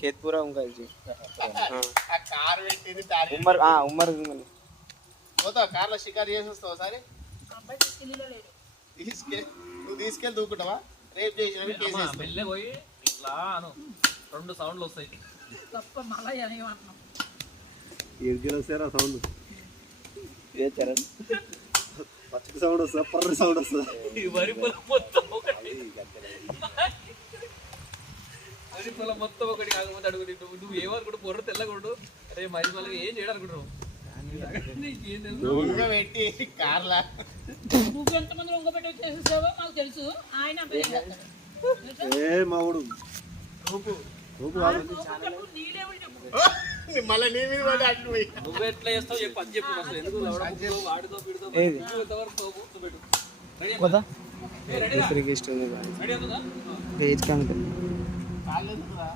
खेतपुरा उनका जी ఆ కార్ పెట్టింది తారీ उमर हाँ उमर పోతావు కార్లో షికారు చేసి వస్తావు సరే అబ్బాయి తీసుకెళ్ళిలో లేడు. నువ్వు తీసుకెళ్ళి దూకుంటావా రేపు చేసిన కేసు వేస్తావు. వెళ్ళే పోయి ఇట్లా అను 2 సౌండ్లు వస్తాయి. తప్ప మళ్ళీ ఏమంటున్నాం. సౌండ్ ये चरण పచ్చకి సౌండ్ వస్తుంది పర్ర సౌండ్ వస్తుంది. ఈ వరి పొలం మొత్తం ఒకటి కాకపోతే అడుగుతుంది. నువ్వు ఏమనుకుంటు పొర్ర తెల్లగుండు అరే మరి మళ్ళీ ఏం చేయడానుకుంటున్నావు నీకేం తెలుసు? నువ్వే పెట్టి కార్లా నువ్వు ఎంతమంది ఉంగబెట్టి వచ్చేసేసావో మాకు తెలుసు. ఆయన అబ్బాయి చేస్తాడు. ఏ మావుడు రూపు నీళ్ళేవుడు చెప్పు. మళ్ళీ నీ మీద పడి అడ్డు పోయి నువ్వు ఎట్లా చేస్తావు చెప్పు అది చెప్పు అసలు ఎందుకు లవడముక్కలు వాడితో పిడితో ఏది? ఎంతవరకు పోపు పెట్టు. पता రెడీ दूसरे की स्टोरी రెడీ అవుతుందా? भेज का अंकल కాళ్ళు ఎందుకురా